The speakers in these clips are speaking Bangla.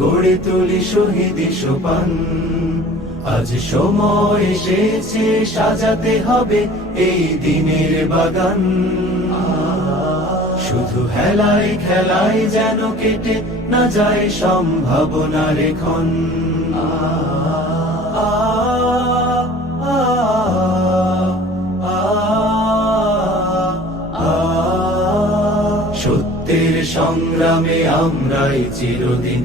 গড়ে তুলি শহীদ সোপান আজ সময় এসেছে সাজাতে হবে এই দিনের বাগান শুধু হেলায় খেলায় যেন কেটে না যায় সম্ভাবনা রেখন সত্যের সংগ্রামে আমরাই চিরদিন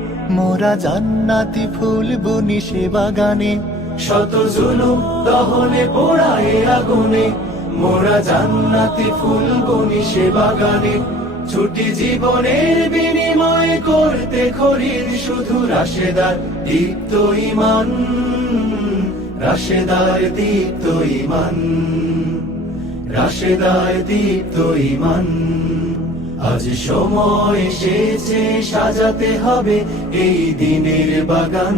মোরা জান্নাতি ফুল বনি সে বাগানে শত জুলু দহনে পোড়ায় আগুনে মোরা জান্নাতি ফুল বনি সে বাগানে ছুটি জীবনের বিনিময়ে করতে খরির শুধু রাশেদার দীপ্ত ইমান রাশেদার দীপ্ত ইমান রাশেদার দীপ্ত ইমান আজ সময় এসেছে সাজাতে হবে এই দিনের বাগান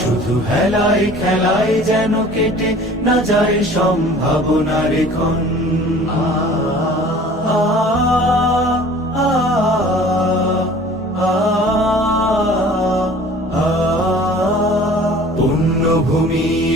শুধু হেলাই খেলাই যেন কেটে না যায় সম্ভাবনার এখন